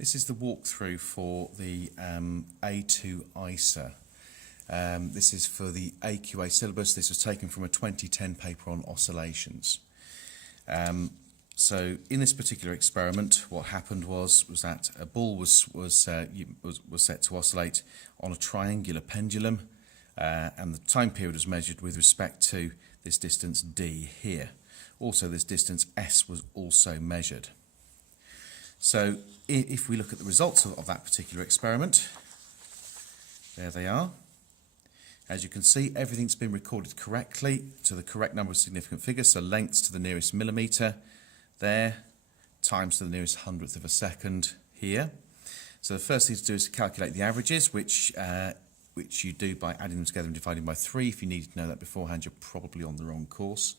This is the walkthrough for the A2 ISA. This is for the AQA syllabus. This was taken from a 2010 paper on oscillations. So in this particular experiment, what happened was that a ball was set to oscillate on a triangular pendulum, and the time period was measured with respect to this distance d here. Also, this distance s was also measured. So if we look at the results of that particular experiment, there they are. As you can see, everything's been recorded correctly to the correct number of significant figures, so lengths to the nearest millimetre there, times to the nearest hundredth of a second here. So the first thing to do is to calculate the averages, which you do by adding them together and dividing by 3. If you needed to know that beforehand, you're probably on the wrong course.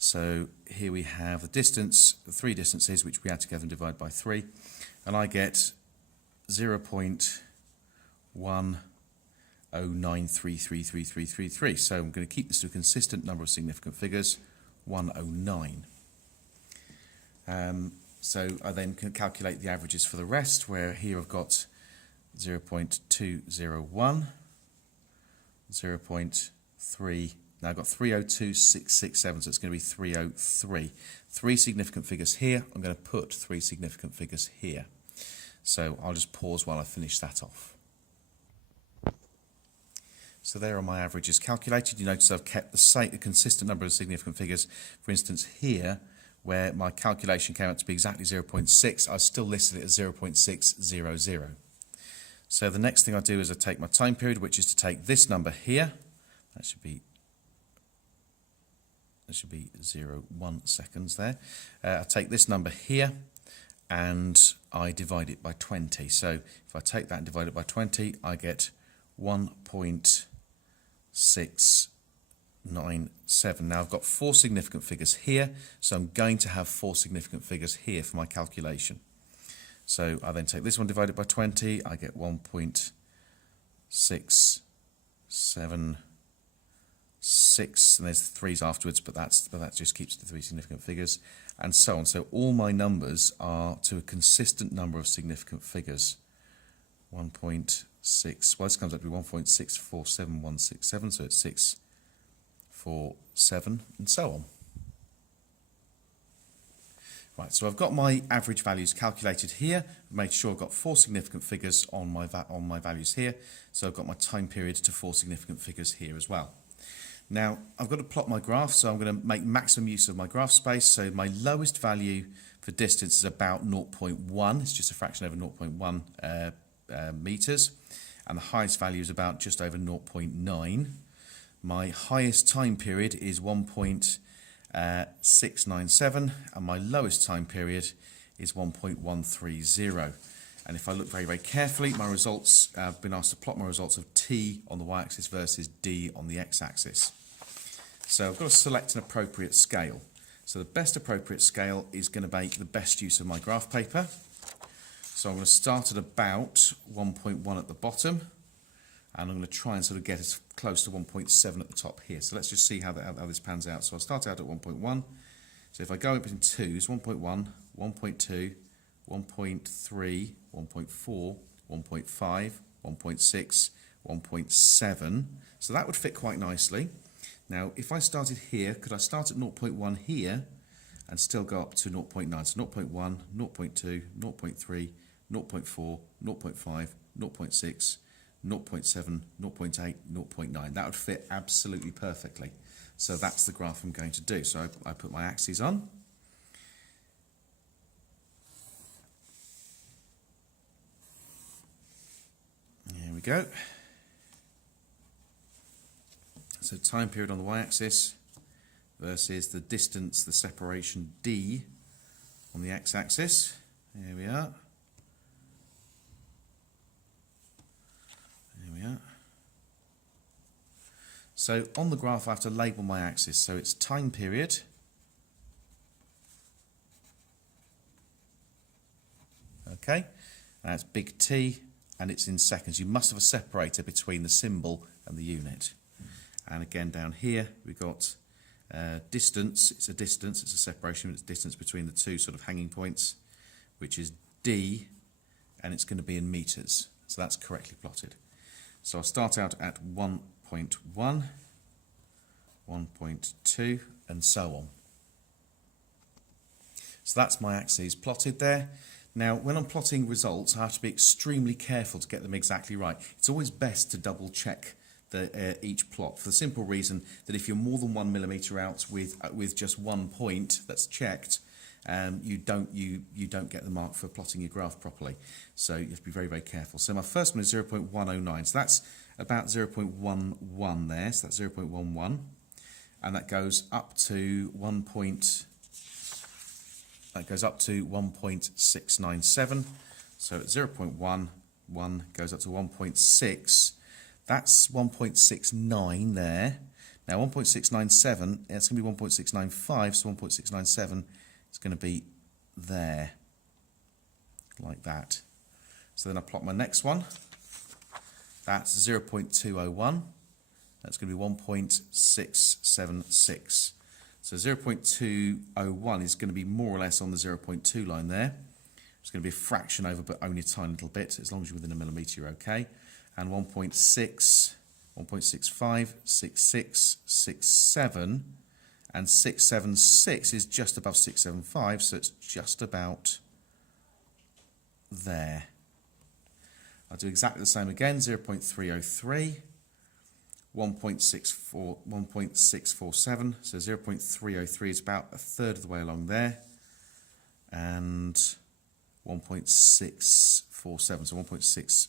So here we have the distance, the 3 distances, which we add together and divide by 3, and I get 0.10933333. So I'm going to keep this to a consistent number of significant figures, 109. So I then can calculate the averages for the rest, where here I've got 0.201, 0.3. Now I've got 302,667, so it's going to be 303. 3 significant figures here. I'm going to put 3 significant figures here. So I'll just pause while I finish that off. So there are my averages calculated. You notice I've kept a consistent number of significant figures. For instance, here, where my calculation came out to be exactly 0.6, I still listed it as 0.600. So the next thing I do is I take my time period, which is to take this number here. That should be 0.1 seconds there. I take this number here and I divide it by 20. So if I take that and divide it by 20, I get 1.697. Now I've got 4 significant figures here, so I'm going to have 4 significant figures here for my calculation. So I then take this one divided by 20, I get 1.676, and there's 3's afterwards, but that just keeps the 3 significant figures, and so on. So all my numbers are to a consistent number of significant figures. 1.6, well, this comes up to be 1.647167, so it's 647, and so on. Right, so I've got my average values calculated here. I've made sure I've got 4 significant figures on my values here, so I've got my time period to 4 significant figures here as well. Now, I've got to plot my graph, so I'm going to make maximum use of my graph space. So my lowest value for distance is about 0.1. It's just a fraction over 0.1 meters. And the highest value is about just over 0.9. My highest time period is 1.697, and my lowest time period is 1.130. And if I look very, very carefully, my results, I've been asked to plot my results of t on the y-axis versus d on the x-axis. So I've got to select an appropriate scale. So the best appropriate scale is going to make the best use of my graph paper. So I'm going to start at about 1.1 at the bottom, and I'm going to try and sort of get as close to 1.7 at the top here. So let's just see how this pans out. So I'll start out at 1.1. So if I go up in 2s, 1.1, 1.2, 1.3, 1.4, 1.5, 1.6, 1.7. So that would fit quite nicely. Now, if I started here, could I start at 0.1 here and still go up to 0.9? So 0.1, 0.2, 0.3, 0.4, 0.5, 0.6, 0.7, 0.8, 0.9. That would fit absolutely perfectly. So that's the graph I'm going to do. So I put my axes on. Here we go. So time period on the y-axis versus the distance, the separation d on the x-axis. Here we are. Here we are. So on the graph I have to label my axis. So it's time period. Okay, that's big T, and it's in seconds. You must have a separator between the symbol and the unit. And again down here we've got distance. It's a separation, it's distance between the 2 sort of hanging points, which is d, and it's going to be in meters. So that's correctly plotted. So I'll start out at 1.1, 1.2, and so on. So that's my axes plotted there. Now, when I'm plotting results, I have to be extremely careful to get them exactly right. It's always best to double check each plot, for the simple reason that if you're more than 1 millimetre out with just 1 point that's checked, you don't get the mark for plotting your graph properly. So you have to be very, very careful. So my first one is 0.109. So that's about 0.11 there. So that's 0.11, and that goes up to 1.697. So at 0.1 goes up to 1.6. That's 1.69 there. Now 1.697, it's going to be 1.695, so 1.697 is going to be there, like that. So then I plot my next one. That's 0.201. That's going to be 1.676. So 0.201 is going to be more or less on the 0.2 line there. It's going to be a fraction over, but only a tiny little bit. As long as you're within a millimetre, you're okay. And 1.6, 1.65, 66, 67, and 676 is just above 675, so it's just about there. I'll do exactly the same again, 0.303, 1.647, so 0.303 is about a third of the way along there, and 1.647, so 1.65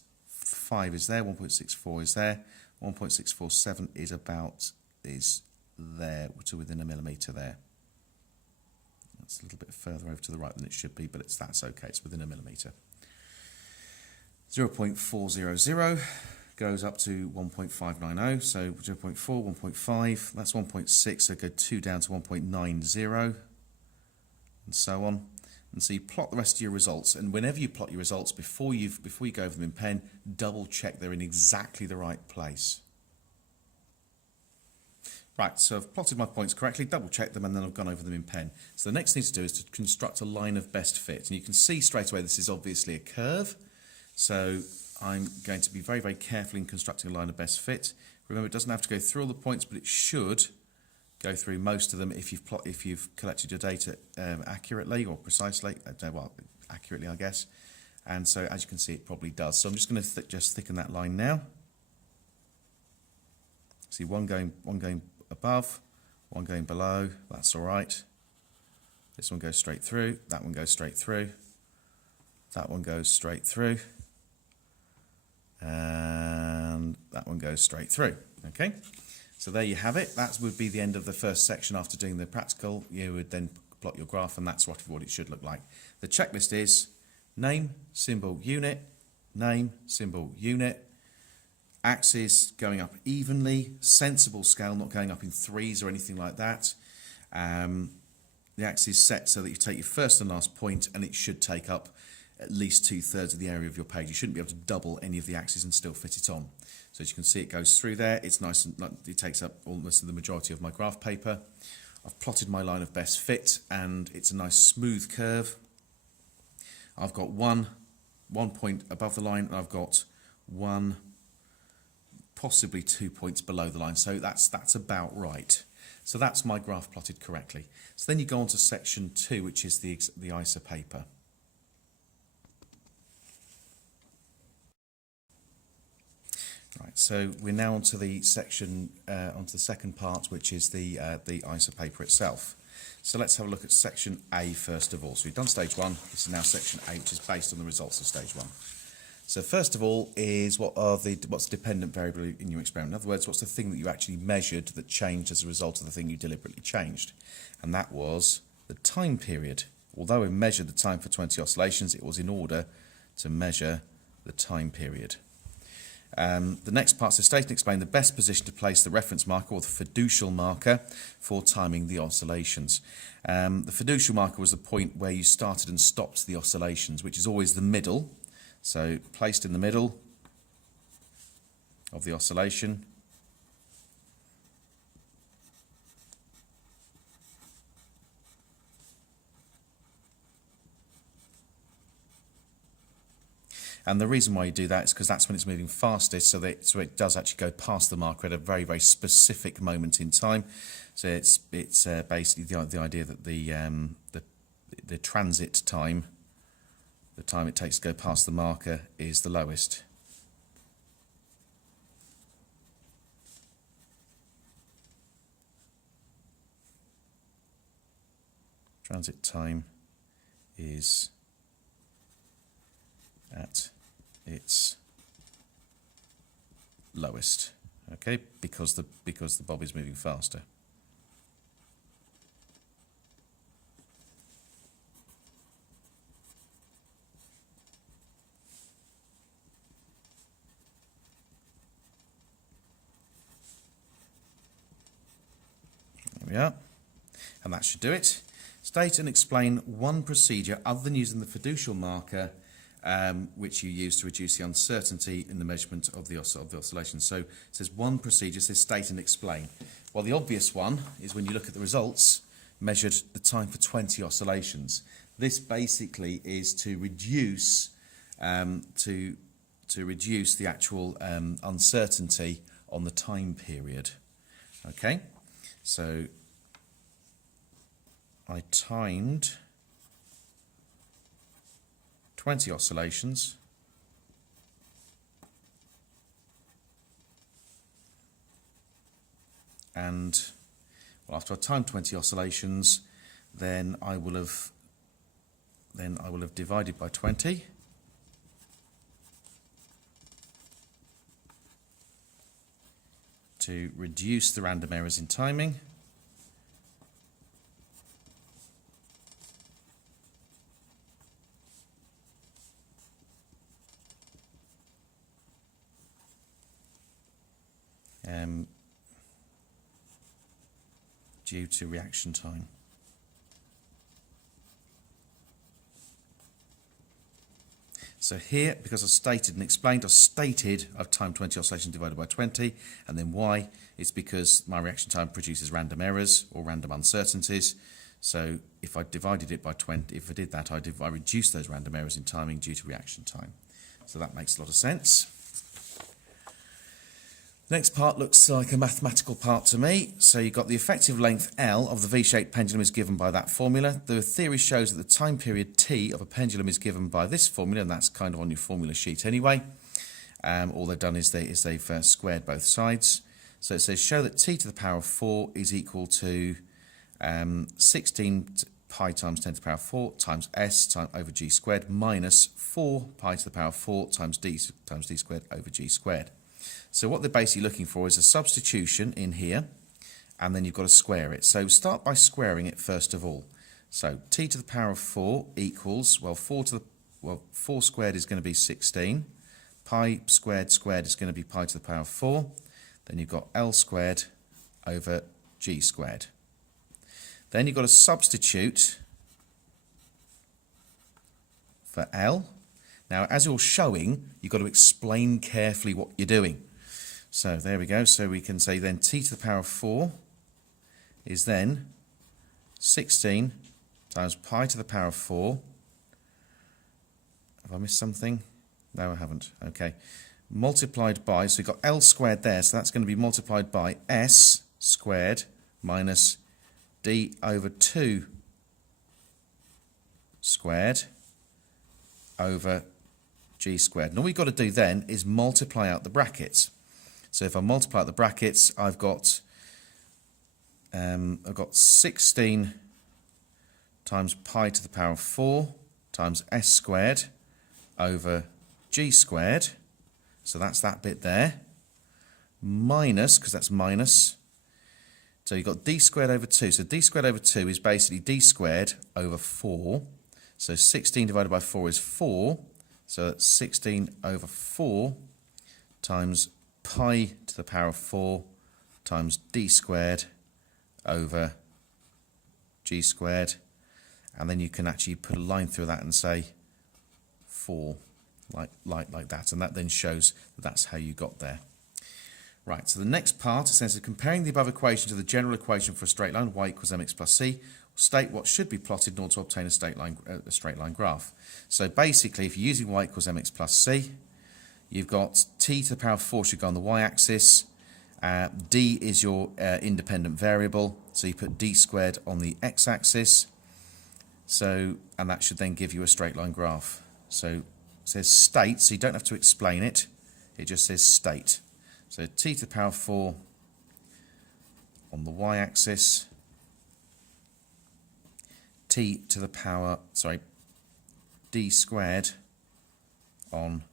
is there, 1.64 is there, 1.647 is there, to within a millimetre there. That's a little bit further over to the right than it should be, but that's okay, it's within a millimetre. 0.400 goes up to 1.590, so 0.4, 1.5, that's 1.6, so go 2 down to 1.90, and so on. And so you plot the rest of your results, and whenever you plot your results, before you go over them in pen, double check they're in exactly the right place. Right, so I've plotted my points correctly, double check them, and then I've gone over them in pen. So the next thing to do is to construct a line of best fit, and you can see straight away this is obviously a curve. So I'm going to be very, very careful in constructing a line of best fit. Remember, it doesn't have to go through all the points, but it should go through most of them if you've collected your data accurately or precisely, well, accurately, I guess. And so, as you can see, it probably does. So I'm just going to just thicken that line now. See, one going above, one going below. That's all right. This one goes straight through. That one goes straight through. That one goes straight through. And that one goes straight through. Okay, so there you have it. That would be the end of the first section. After doing the practical, you would then plot your graph, and that's what it should look like. The checklist is name, symbol, unit, name, symbol, unit, axis going up evenly, sensible scale, not going up in threes or anything like that. The axis set so that you take your first and last point, and it should take up at least 2/3 of the area of your page. You shouldn't be able to double any of the axes and still fit it on. So as you can see, it goes through there. It's nice and it takes up almost the majority of my graph paper. I've plotted my line of best fit, and it's a nice smooth curve. I've got one point above the line, and I've got one, possibly 2 points below the line. So that's about right. So that's my graph plotted correctly. So then you go on to section 2, which is the ISA paper. Right, so we're now onto the section, onto the second part, which is the ISA paper itself. So let's have a look at section A first of all. So we've done stage 1. This is now section A, which is based on the results of stage 1. So first of all is what's the dependent variable in your experiment? In other words, what's the thing that you actually measured that changed as a result of the thing you deliberately changed? And that was the time period. Although we measured the time for 20 oscillations, it was in order to measure the time period. The next part, so state and explain the best position to place the reference marker or the fiducial marker for timing the oscillations. The fiducial marker was the point where you started and stopped the oscillations, which is always the middle. So placed in the middle of the oscillation. And the reason why you do that is because that's when it's moving fastest, so it does actually go past the marker at a very, very specific moment in time. So it's basically the idea that the transit time, the time it takes to go past the marker, is the lowest. Transit time is at its lowest, okay, because the bob is moving faster. There we are, and that should do it. State and explain one procedure other than using the fiducial marker which you use to reduce the uncertainty in the measurement of the oscillation. So it says one procedure, it says state and explain. Well, the obvious one is when you look at the results, measured the time for 20 oscillations. This basically is to reduce reduce the actual uncertainty on the time period. Okay, so I timed 20 oscillations and after I timed 20 oscillations, then I will have divided by 20 to reduce the random errors in timing. Due to reaction time. So here, because I stated and explained, I've timed 20 oscillations divided by 20, and then why? It's because my reaction time produces random errors or random uncertainties. So if I divided it by 20, if I did that, I reduced those random errors in timing due to reaction time. So that makes a lot of sense. Next part looks like a mathematical part to me. So you've got the effective length L of the V-shaped pendulum is given by that formula. The theory shows that the time period T of a pendulum is given by this formula, and that's kind of on your formula sheet anyway. All they've done is they've squared both sides. So it says show that T to the power of 4 is equal to 16 pi times 10 to the power of 4 times S over G squared minus 4 pi to the power of 4 times D squared over G squared. So what they're basically looking for is a substitution in here, and then you've got to square it. So start by squaring it first of all. So t to the power of 4 equals, well, 4 squared is going to be 16. Pi squared is going to be pi to the power of 4. Then you've got L squared over G squared. Then you've got to substitute for L. Now, as you're showing, you've got to explain carefully what you're doing. So there we go. So we can say then t to the power of 4 is then 16 times pi to the power of 4. Have I missed something? No, I haven't. Okay. Multiplied by, so we've got L squared there, so that's going to be multiplied by S squared minus D over 2 squared over G squared. And all we've got to do then is multiply out the brackets. So if I multiply out the brackets, I've got 16 times pi to the power of 4 times S squared over G squared. So that's that bit there. Minus, because that's minus. So you've got D squared over 2. So D squared over 2 is basically D squared over 4. So 16 divided by 4 is 4. So that's 16 over 4 times pi to the power of 4 times D squared over G squared. And then you can actually put a line through that and say 4, like that. And that then shows that that's how you got there. Right, so the next part, it says, comparing the above equation to the general equation for a straight line, y equals mx plus c, state what should be plotted in order to obtain a straight line graph. So basically, if you're using y equals mx plus c, you've got t to the power of 4 should go on the y-axis, d is your independent variable, so you put d squared on the x-axis, so, and that should then give you a straight line graph. So it says state, so you don't have to explain it, it just says state. So t to the power of 4 on the y-axis, d squared on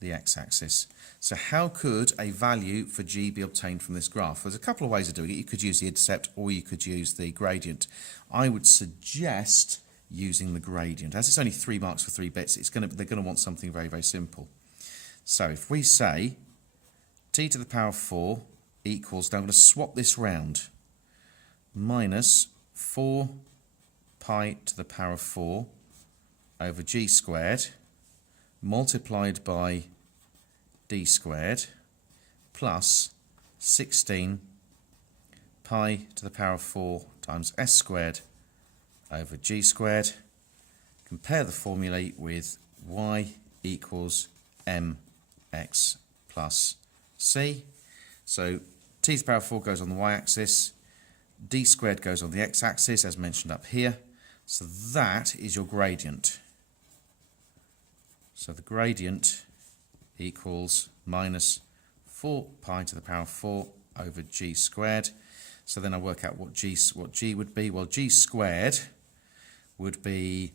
the x-axis. So how could a value for g be obtained from this graph? There's a couple of ways of doing it. You could use the intercept or you could use the gradient. I would suggest using the gradient. As it's only 3 marks for 3 bits, they're going to want something very, very simple. So if we say t to the power of 4 equals, now I'm going to swap this round, minus 4 pi to the power of 4 over g squared multiplied by d squared plus 16 pi to the power of 4 times s squared over g squared. Compare the formulae with y equals mx plus c. So t to the power of 4 goes on the y-axis, d squared goes on the x-axis as mentioned up here. So that is your gradient. So the gradient equals minus 4 pi to the power of 4 over g squared. So then I work out what g would be. Well, g squared would be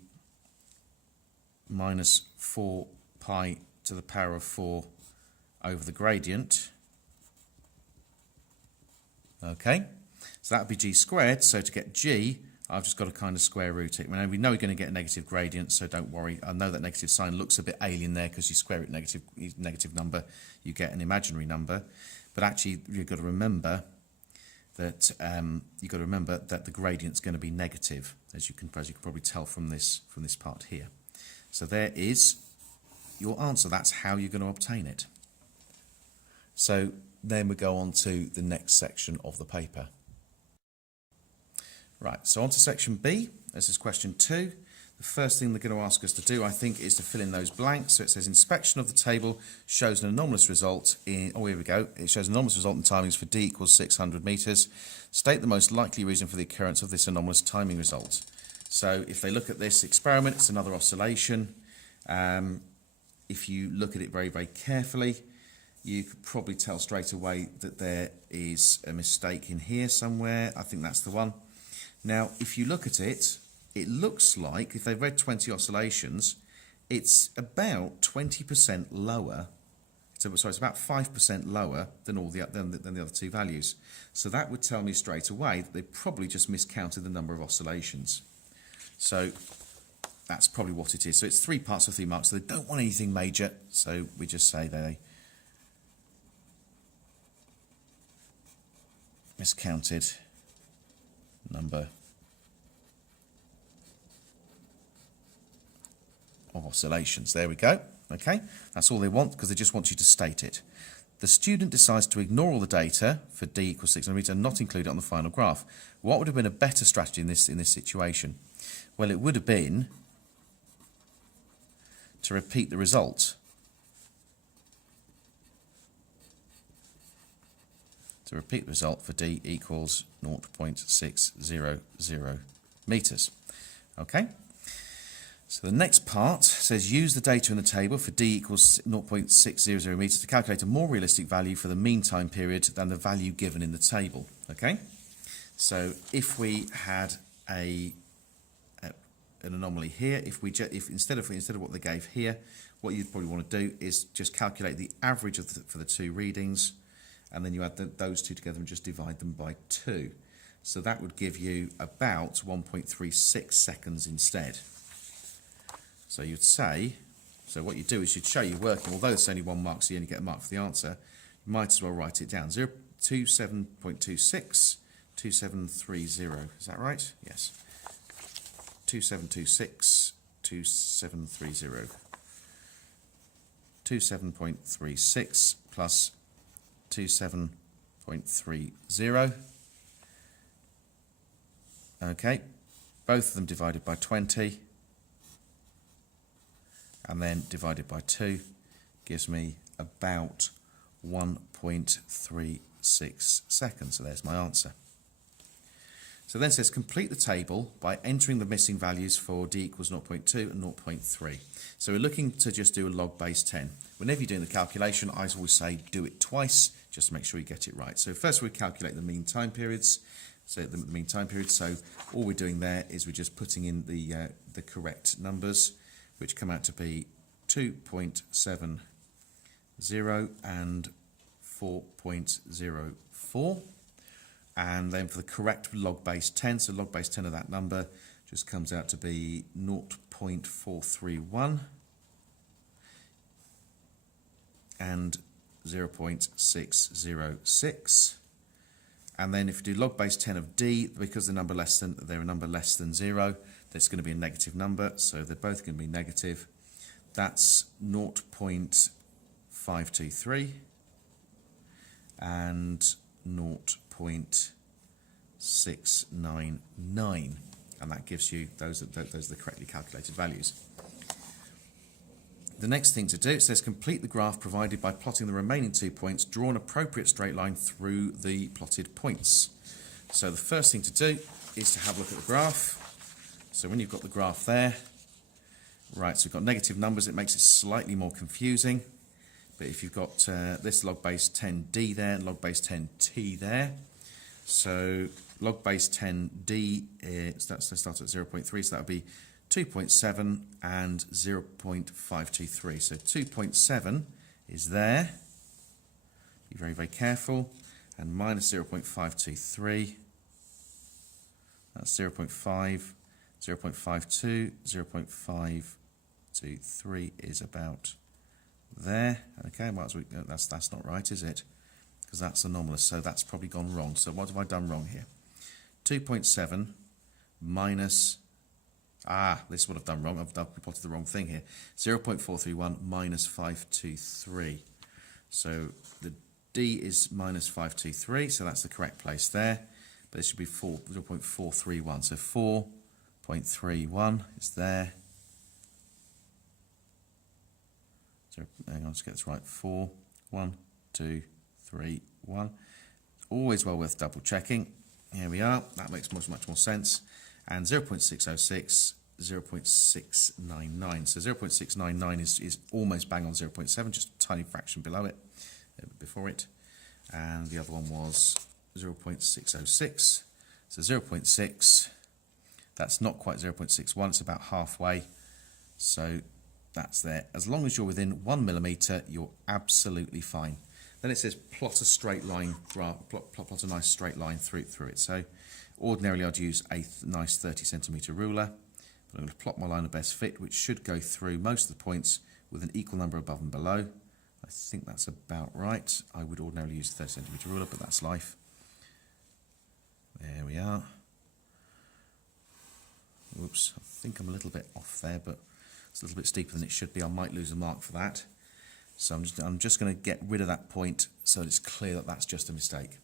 minus 4 pi to the power of 4 over the gradient. Okay, so that would be g squared. So to get g, I've just got to kind of square root it. We know we're going to get a negative gradient, so don't worry. I know that negative sign looks a bit alien there because you square it negative number, you get an imaginary number. But actually, you've got to remember that the gradient's going to be negative, as you can probably tell from this part here. So there is your answer. That's how you're going to obtain it. So then we go on to the next section of the paper. Right, so on to section B. This is question 2. The first thing they're going to ask us to do, I think, is to fill in those blanks. So it says inspection of the table shows an anomalous result in, oh, here we go. It shows an anomalous result in timings for d equals 600 metres. State the most likely reason for the occurrence of this anomalous timing result. So if they look at this experiment, it's another oscillation. If you look at it very, very carefully, you could probably tell straight away that there is a mistake in here somewhere. I think that's the one. Now, if you look at it, it looks like, if they've read 20 oscillations, it's about 20% lower. So, sorry, it's about 5% lower than than the other two values. So that would tell me straight away that they probably just miscounted the number of oscillations. So that's probably what it is. So it's 3 parts of 3 marks. So they don't want anything major. So we just say they miscounted number of oscillations. There we go. Okay, that's all they want because they just want you to state it. The student decides to ignore all the data for d equals 600 meters and not include it on the final graph. What would have been a better strategy in this situation? Well, it would have been to repeat the result. To repeat the result for d equals 0.600 meters. Okay. So the next part says use the data in the table for d equals 0.600 meters to calculate a more realistic value for the mean time period than the value given in the table. Okay. So if we had an anomaly here, if instead of what they gave here, what you'd probably want to do is just calculate the average for the two readings, and then you add those two together and just divide them by 2. So that would give you about 1.36 seconds instead. So you'd say, so what you do is you'd show you're working, although it's only 1 mark, so you only get a mark for the answer, you might as well write it down. 27.26, 2730, is that right? Yes. 2726, 2730. 27.36 plus 27.30. Okay, both of them divided by 20, and then divided by 2 gives me about 1.36 seconds. So there's my answer. So then it says complete the table by entering the missing values for d equals 0.2 and 0.3. So we're looking to just do a log base 10. Whenever you're doing the calculation, I always say do it twice just to make sure you get it right. So first we calculate the mean time periods. So the mean time period. So all we're doing there is we're just putting in the correct numbers, which come out to be 2.70 and 4.04. And then for the correct log base 10, so log base 10 of that number just comes out to be 0.431 and 0.606. And then if you do log base 10 of d, because they're a number less than 0, that's going to be a negative number, so they're both going to be negative. That's 0.523 and 0.699, and that gives you those are the correctly calculated values. The next thing to do, it says complete the graph provided by plotting the remaining 2 points. Draw an appropriate straight line through the plotted points. So the first thing to do is to have a look at the graph. So when you've got the graph there, right, so we've got negative numbers, it makes it slightly more confusing. But if you've got this log base 10d there and log base 10t there, so log base 10d, let's start at 0.3, so that would be 2.7 and 0.523. So 2.7 is there. Be very, very careful. And minus 0.523. That's 0.5, 0.52, 0.523 is about there. Okay, that's not right, is it? Because that's anomalous, so that's probably gone wrong. So what have I done wrong here? 2.7 minus, this is what I've done wrong. I've plotted the wrong thing here. 0.431 minus 523. So the D is minus 523, so that's the correct place there. But it should be 0.431. So 4.31 is there. So hang on, let's get this right. 4, 1, 2, 3, 1. Always well worth double checking. Here we are. That makes much more sense. And 0.606, 0.699. So 0.699 is almost bang on 0.7, just a tiny fraction below it, before it. And the other one was 0.606. So 0.6, that's not quite 0.61, it's about halfway. So that's there. As long as you're within 1 millimetre, you're absolutely fine. Then it says plot a straight line, plot a nice straight line through it. So ordinarily I'd use a nice 30 centimetre ruler. But I'm going to plot my line of best fit, which should go through most of the points with an equal number above and below. I think that's about right. I would ordinarily use a 30 centimetre ruler, but that's life. There we are. Oops, I think I'm a little bit off there, but it's a little bit steeper than it should be. I might lose a mark for that. So I'm just going to get rid of that point so it's clear that that's just a mistake.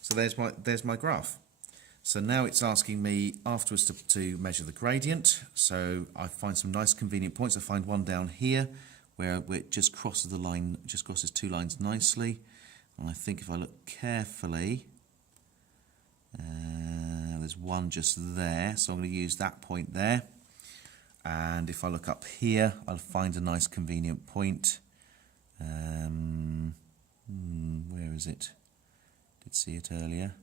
So there's my graph. So now it's asking me afterwards to measure the gradient. So I find some nice convenient points. I find one down here where it just crosses the line, just crosses two lines nicely. And I think if I look carefully, there's one just there. So I'm going to use that point there. And if I look up here, I'll find a nice convenient point. Where is it? Did see it earlier.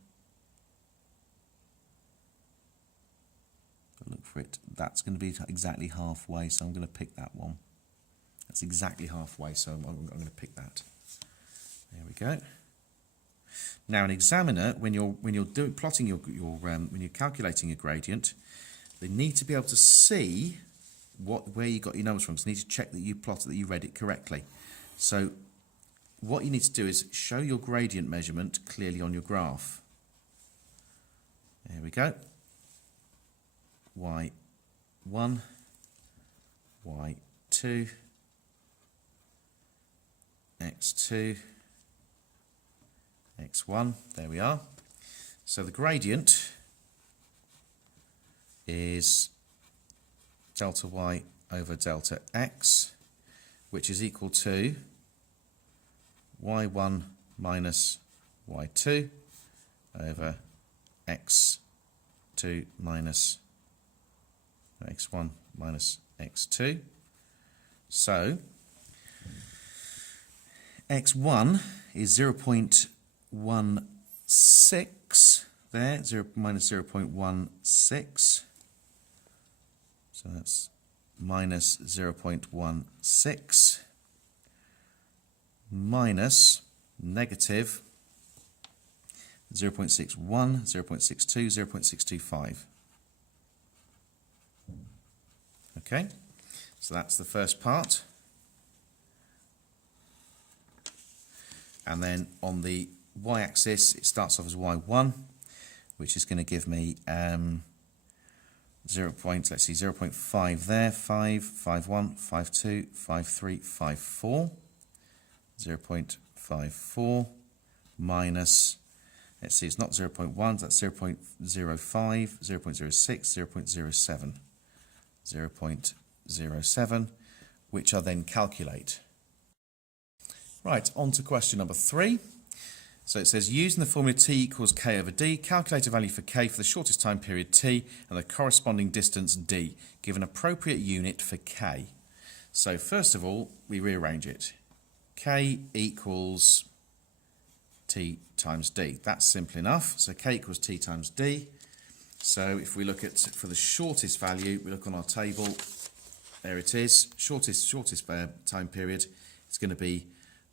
Look for it. That's going to be exactly halfway, so I'm going to pick that one. That's exactly halfway, so I'm going to pick that. There we go. Now, an examiner, when you're plotting when you're calculating your gradient, they need to be able to see where you got your numbers from. So they need to check that you read it correctly. So what you need to do is show your gradient measurement clearly on your graph. There we go. Y1, Y2, X2, x1, there we are. So the gradient is delta y over delta x, which is equal to y1 minus y2 over x2 minus x1 minus x2. So x1 is 0.16 there, minus 0.16. So that's minus 0.16 minus negative 0.61, 0.62, 0.625. Okay, so that's the first part. And then on the y-axis, it starts off as y1, which is going to give me 0.5 there, 5, 5.1, 5.2, 5.3, 5.4, 0.54 minus, let's see, it's not 0.1, that's 0.05, 0.06, 0.07, 0.07, which I then calculate. Right, on to question number 3. So it says, using the formula t equals k over d, calculate a value for k for the shortest time period t and the corresponding distance d. Give an appropriate unit for k. So first of all, we rearrange it. K equals t times d. That's simple enough. So k equals t times d. So if we look at, for the shortest value, we look on our table, there it is, shortest time period, it's going to be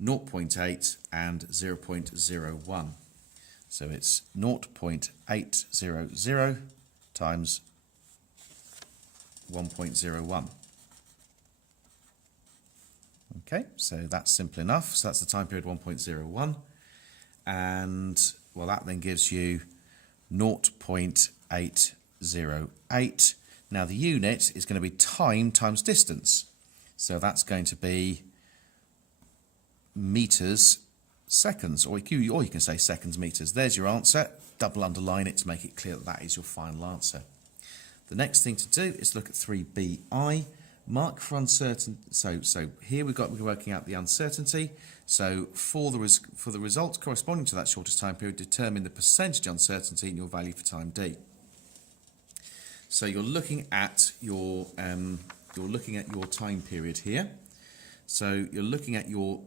0.8 and 0.01. So it's 0.800 times 1.01. Okay, so that's simple enough. So that's the time period 1.01. And, well, that then gives you 0.808. Now, the unit is going to be time times distance. So that's going to be meters, seconds, or you can say seconds, meters. There's your answer. Double underline it to make it clear that that is your final answer. The next thing to do is look at 3bi. Mark for uncertain. So here we're working out the uncertainty. So for the result corresponding to that shortest time period, determine the percentage uncertainty in your value for time d. So you're looking at your time period here. So you're looking at your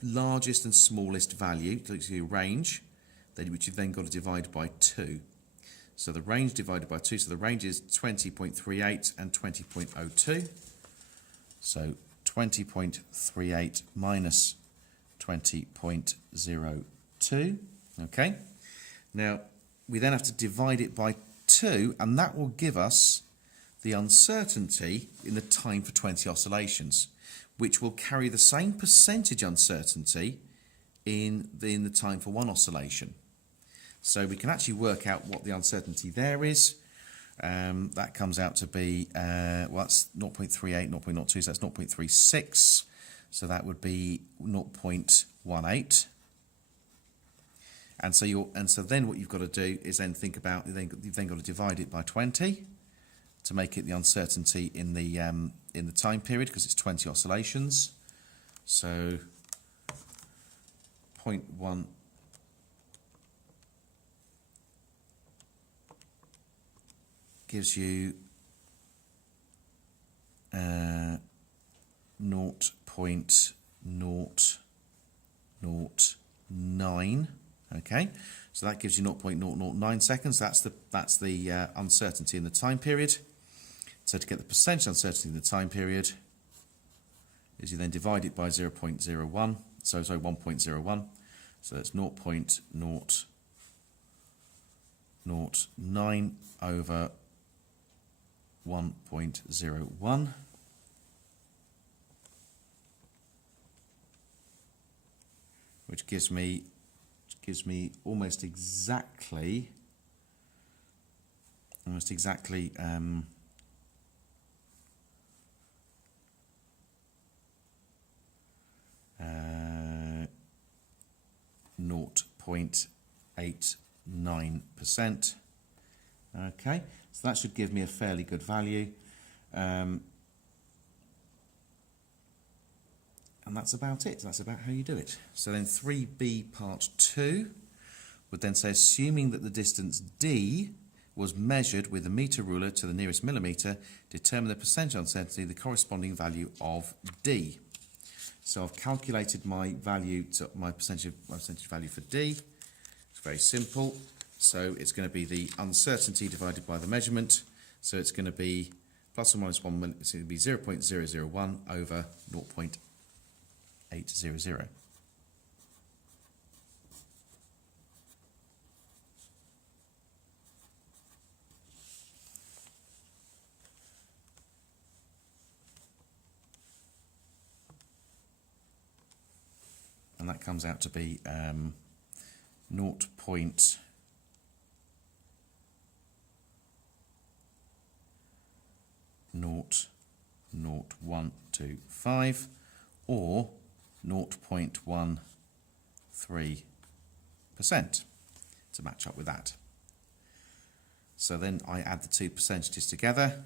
largest and smallest value, so your range, which you've then got to divide by 2. So the range divided by 2, so the range is 20.38 and 20.02. So 20.38 minus 20.02. Okay. Now, we then have to divide it by 2, and that will give us the uncertainty in the time for 20 oscillations, which will carry the same percentage uncertainty in the time for 1 oscillation. So we can actually work out what the uncertainty there is. That comes out to be, well, that's 0.38, 0.02, so that's 0.36. So that would be 0.18. And so then what you've got to do is then think about, you've then got to divide it by 20 to make it the uncertainty in the time period, because it's 20 oscillations. So 0.1 gives you 0.009. Okay, so that gives you 0.009 seconds. That's the uncertainty in the time period. So to get the percentage uncertainty in the time period, is you then divide it by 0.01. So 1.01. So that's 0.009 over 1.01. Which gives me almost exactly 0.009 0.89%. Okay, so that should give me a fairly good value. And that's about it. That's about how you do it. So then 3b part 2 would then say, assuming that the distance d was measured with a metre ruler to the nearest millimetre, determine the percentage uncertainty, the corresponding value of d. So I've calculated my value, to my percentage value for d. It's very simple. So it's going to be the uncertainty divided by the measurement. So it's going to be plus or minus 1, it's going to be 0.001 over 0.800. And that comes out to be 0.00125 or 0.13% to match up with that. So then I add the two percentages together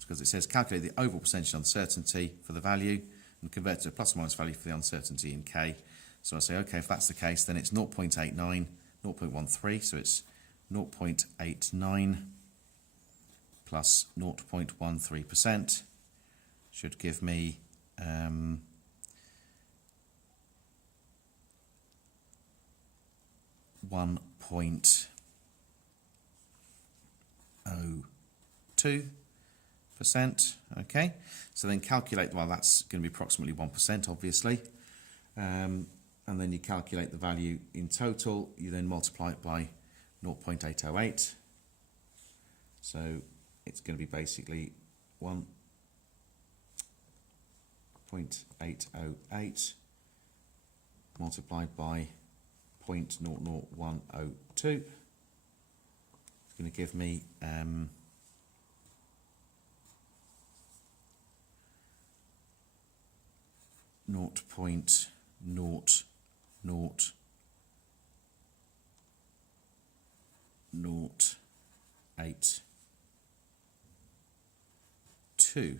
because it says calculate the overall percentage uncertainty for the value and convert it to a plus or minus value for the uncertainty in K. So I say, okay, if that's the case, then it's 0.89, 0.13, so it's 0.89 plus 0.13% should give me 1.02%. Okay, so then calculate, well, that's going to be approximately 1%, obviously. And then you calculate the value in total. You then multiply it by 0.808. So it's going to be basically 1.808 multiplied by 0.00102. It's going to give me 0.00082.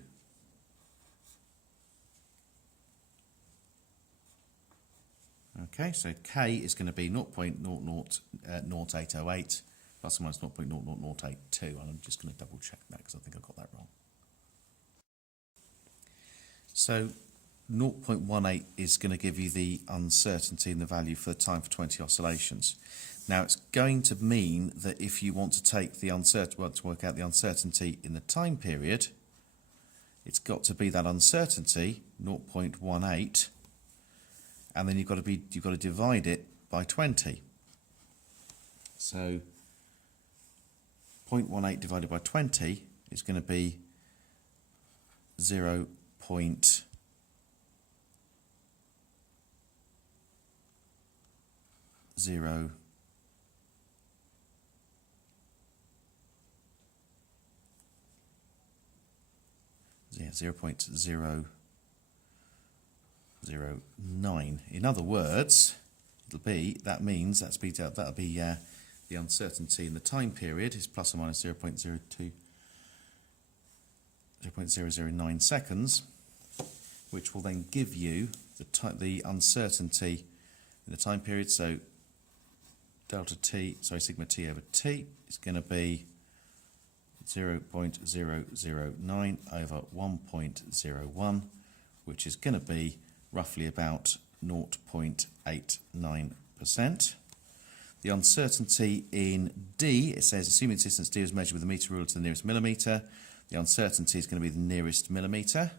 Okay, so K is going to be 0.00808 plus or minus 0.00082, and I'm just going to double check that because I think I got that wrong. So 0.18 is going to give you the uncertainty in the value for the time for 20 oscillations. Now it's going to mean that if you want to take the to work out the uncertainty in the time period, it's got to be that uncertainty 0.18, and then you've got to divide it by 20. So 0.18 divided by 20 is going to be 0.002. 0.009. In other words, that'll be the uncertainty in the time period is plus or minus 0.009 seconds, which will then give you the uncertainty in the time period. So sigma t over t is going to be 0.009 over 1.01, which is going to be roughly about 0.89%. The uncertainty in D, it says assuming the distance D is measured with a metre ruler to the nearest millimetre, the uncertainty is going to be the nearest millimetre.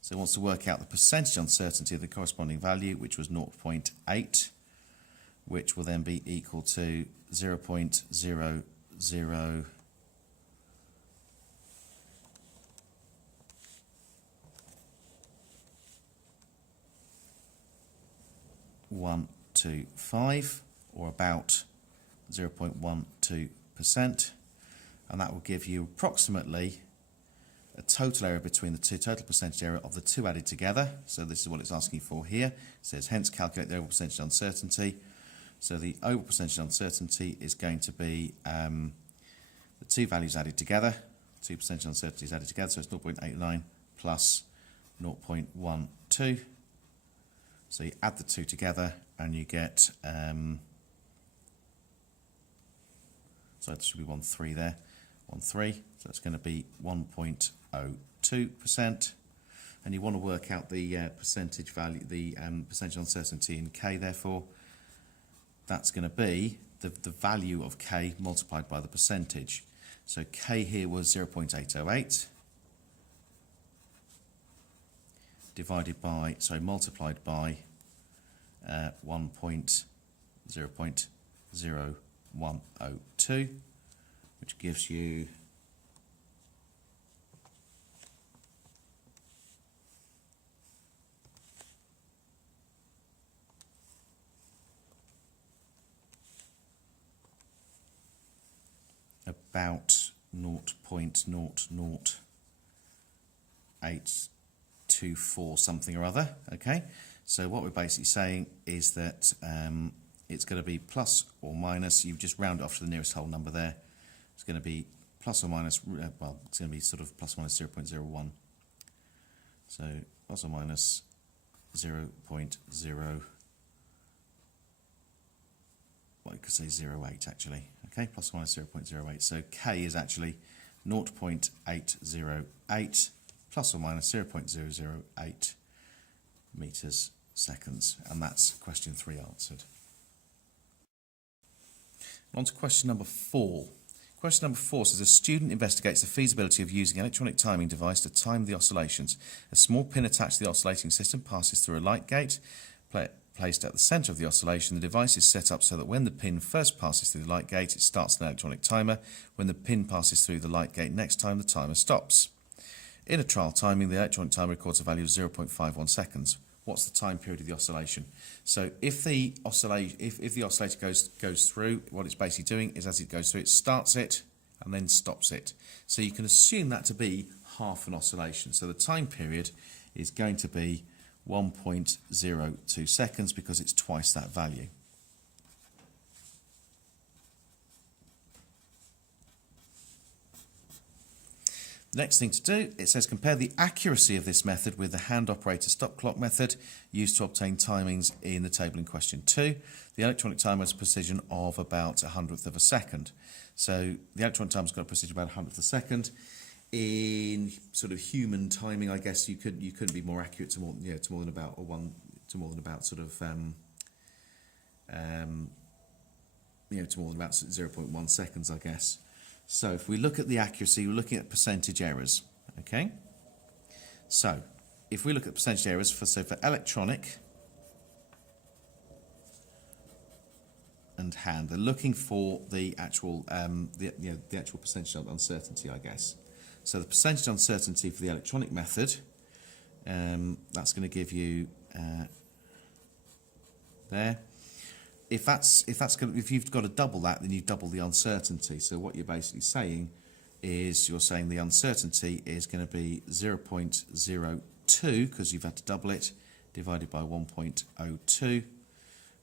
So it wants to work out the percentage uncertainty of the corresponding value, which was 0.8, which will then be equal to 0.001 to 5, or about 0.12%, and that will give you approximately a total error between the two, total percentage error of the two added together. So this is what it's asking for here. It says, hence calculate the overall percentage uncertainty. So the overall percentage uncertainty is going to be the two values added together, 2% uncertainties added together, so it's 0.89 plus 0.12. So you add the two together and you get, so there should be 1.3 there, 1.3, so it's going to be 1.02%. And you want to work out the percentage value, the percentage uncertainty in K, therefore. That's going to be the value of K multiplied by the percentage. So K here was 0.808 divided by, multiplied by 0.0102, which gives you about 0.00824 something or other. Okay, so what we're basically saying is that it's going to be plus or minus, you just round it off to the nearest whole number there. It's going to be plus or minus, well, it's going to be sort of plus or minus 0.01. So plus or minus 0.0, well, you could say 0.8 actually. Okay, plus or minus 0.08. So K is actually 0.808 plus or minus 0.008 meters seconds. And that's question 3 answered. On to question number 4. Question number 4 says a student investigates the feasibility of using an electronic timing device to time the oscillations. A small pin attached to the oscillating system passes through a light gate placed at the centre of the oscillation. The device is set up so that when the pin first passes through the light gate, it starts an electronic timer. When the pin passes through the light gate next time, the timer stops. In a trial timing, the electronic timer records a value of 0.51 seconds. What's the time period of the oscillation? So if the oscillator goes through, what it's basically doing is as it goes through, it starts it and then stops it. So you can assume that to be half an oscillation. So the time period is going to be 1.02 seconds because it's twice that value. The next thing to do, it says compare the accuracy of this method with the hand operator stop clock method used to obtain timings in the table in question 2. The electronic timer has a precision of about 1/100th of a second. So the electronic timer's got a precision of about 1/100th of a second. In sort of human timing, I guess you couldn't be more accurate to more than about to more than about 0.1 seconds, I guess. So if we look at the accuracy, we're looking at percentage errors. Okay. So if we look at percentage errors for electronic and hand, they're looking for the actual the actual percentage of uncertainty, I guess. So the percentage uncertainty for the electronic method, that's going to give you there. If you've got to double that, then you double the uncertainty. So what you're basically saying is you're saying the uncertainty is going to be 0.02 because you've had to double it, divided by 1.02,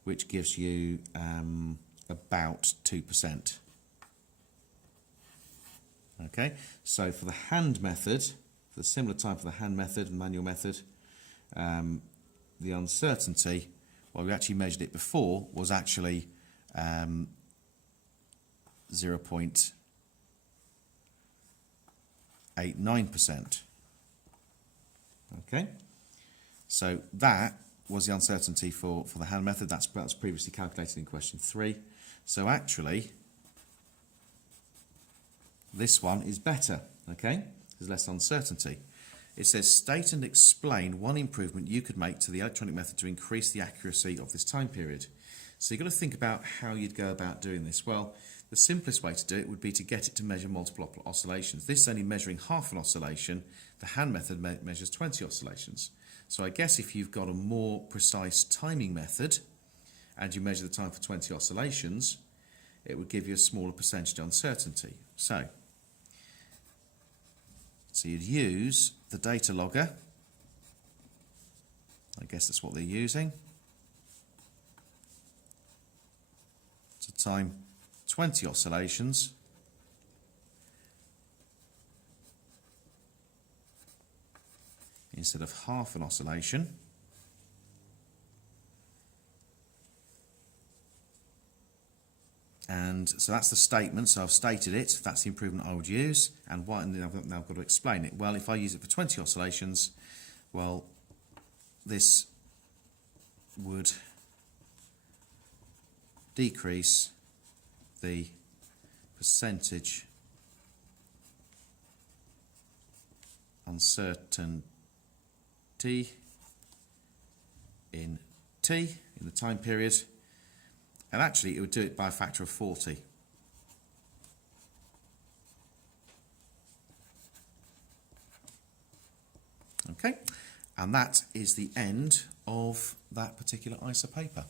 which gives you about 2%. Okay, so for the hand method, for the similar time for the hand method and manual method, the uncertainty, well, we actually measured it before, was actually 0.89%. Okay, so that was the uncertainty for the hand method. That's previously calculated in question 3. So actually, this one is better, okay? There's less uncertainty. It says, state and explain one improvement you could make to the electronic method to increase the accuracy of this time period. So you've got to think about how you'd go about doing this. Well, the simplest way to do it would be to get it to measure multiple oscillations. This is only measuring half an oscillation. The hand method measures 20 oscillations. So I guess if you've got a more precise timing method and you measure the time for 20 oscillations, it would give you a smaller percentage uncertainty. So So you'd use the data logger. I guess that's what they're using. To time 20 oscillations. Instead of half an oscillation. And so that's the statement, so I've stated it, that's the improvement I would use, and why, and then I've now got to explain it. Well, if I use it for 20 oscillations, well, this would decrease the percentage uncertainty in T, in the time period, and actually it would do it by a factor of 40. Okay, and that is the end of that particular ISA paper.